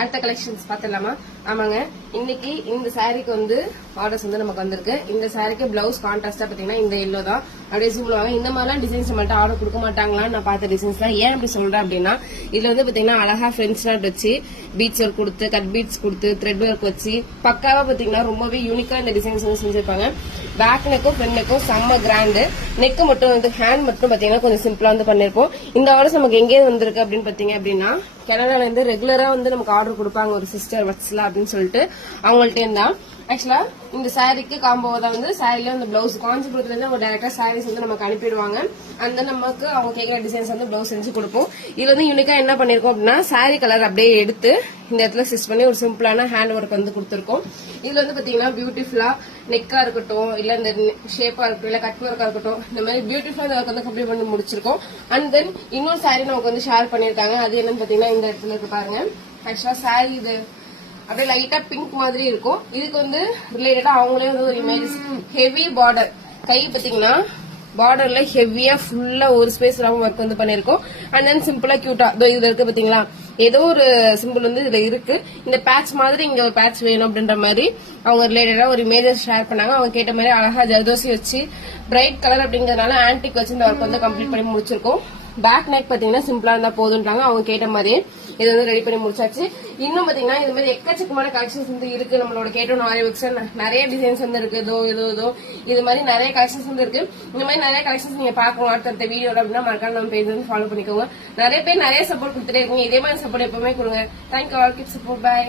அடுத்த கலெக்ஷன்ஸ் பாத்துலாமா? ஆமாங்க, இன்னைக்கு இந்த சாரிக்கு வந்து ஆர்டர்ஸ் வந்து நமக்கு வந்திருக்கு. இந்த சாரிக்கு பிளவுஸ் கான்ட்ராஸ்டா பாத்தீங்கன்னா இந்த எல்லோ தான். அப்படியே சொல்லுவாங்க இந்த மாதிரிலாம் டிசைன்ஸ் மட்டும் ஆர்டர் கொடுக்க மாட்டாங்களான்னு நான் பார்த்த டிசைன்ஸ் தான். ஏன் அப்படி சொல்றேன் அப்படின்னா, இதுல வந்து பாத்தீங்கன்னா அழகா ஃப்ரெண்ட்ஸ் நாட் வச்சு பீட்ஸ் ஒர்க் கொடுத்து கட் பீட்ஸ் கொடுத்து த்ரெட் ஒர்க் வச்சு பக்காவா பாத்தீங்கன்னா ரொம்பவே யூனிக்கா இந்த டிசைன்ஸ் வந்து செஞ்சிருப்பாங்க. பேக் நெக்கும் ஃப்ரண்ட் நெக்கும் செம்ம கிராண்டு. நெக்கு மட்டும் வந்து ஹேண்ட் மட்டும் பாத்தீங்கன்னா கொஞ்சம் சிம்பிளா வந்து பண்ணிருப்போம். இந்த ஆர்டர்ஸ் நமக்கு எங்கே வந்திருக்கு அப்படின்னு பாத்தீங்க அப்படின்னா, கனடால இருந்து ரெகுலரா வந்து நமக்கு ஆர்டர் கொடுப்பாங்க ஒரு சிஸ்டர் வட்ஸ்ல அப்படின்னு சொல்லிட்டு அவங்கள்ட்ட இருந்தா. ஆக்சுவலா இந்த சாரிக்கு காம்போ தான் வந்து சாரில அந்த பிளவுஸ் காஞ்சிபுரத்துல இருந்து அவங்க டைரக்டா சாரீஸ் வந்து நமக்கு அனுப்பிடுவாங்க. அந்த நமக்கு அவங்க கேட்கிற டிசைன்ஸ் வந்து பிளவுஸ் செஞ்சு கொடுப்போம். இதுல வந்து யூனிக்கா என்ன பண்ணிருக்கோம் அப்படின்னா, சாரி கலர் அப்படியே எடுத்து இந்த இடத்துல ஸ்டிச் பண்ணி ஒரு சிம்பிளான ஹேண்ட் ஒர்க் வந்து கொடுத்துருக்கோம். இதுல வந்து பாத்தீங்கன்னா பியூட்டிஃபுல்லா நெக்கா இருக்கட்டும், இல்ல இந்த ஷேப்பா இருக்கட்டும், இல்ல கட் ஒர்க்கா இருக்கட்டும், இந்த மாதிரி பியூட்டிஃபுல்லா இந்த ஒர்க் வந்து கம்ப்ளீட் பண்ணி முடிச்சிருக்கோம். அண்ட் தென் இன்னொரு சாரி நமக்கு வந்து ஷேர் பண்ணிருக்காங்க. அது என்னன்னு பாத்தீங்கன்னா இந்த இடத்துல இருக்கு பாருங்க. ஆக்சுவலா சாரி இது அப்படியே லைட்டா பிங்க் மாதிரி இருக்கும். இதுக்கு வந்து ரிலேட்டடா அவங்களே வந்து ஒரு இமேஜ் ஹெவி பார்டர், கை பாத்தீங்கன்னா பார்டர்ல ஹெவியா ஃபுல்லா ஒரு ஸ்பேஸ் ஒர்க் வந்து பண்ணிருக்கோம். அண்ட் தென் சிம்பிளா கியூட்டா இதுல இருக்கு பாத்தீங்களா, ஏதோ ஒரு சிம்பிள் வந்து இதுல இருக்கு. இந்த பேட்ச் மாதிரி இங்க ஒரு பேட்ச் வேணும் அப்படின்ற மாதிரி அவங்க ரிலேட்டடா ஒரு இமேஜஸ் ஷேர் பண்ணாங்க. அவங்க கேட்ட மாதிரி அழகா ஜர்தோசி வச்சு பிரைட் கலர் அப்படிங்கறதுனால ஆன்டிக் வச்சு இந்த ஒர்க் வந்து கம்ப்ளீட் பண்ணி முடிச்சிருக்கோம். பேக் நெக் பாத்தீங்கன்னா சிம்பிளா இருந்தா போதுன்றாங்க. அவங்க கேட்ட மாதிரியே இது வந்து ரெடி பண்ணி முடிச்சாச்சு. இன்னும் பாத்தீங்கன்னா இது மாதிரி எக்கச்சக்கமான கலெக்ஷன்ஸ் வந்து இருக்கு. நம்மளோட கேட்டோம் நிறைய டிசைன்ஸ் வந்து இருக்கு. இதோ இது மாதிரி நிறைய கலெக்ஷன்ஸ் வந்து இருக்கு. இந்த மாதிரி நிறைய கலெக்ஷன்ஸ் நீங்க பாக்கணும் அடுத்த வீடியோல அப்படின்னா மறக்காம நம்ம பேஜ் வந்து ஃபாலோ பண்ணிக்கோங்க. நிறைய பேர் நிறைய சப்போர்ட் கொடுத்துட்டே இருக்கீங்க. இதே மாதிரி சப்போர்ட் எப்பவுமே கொடுங்க. Thank you all, keep support, by.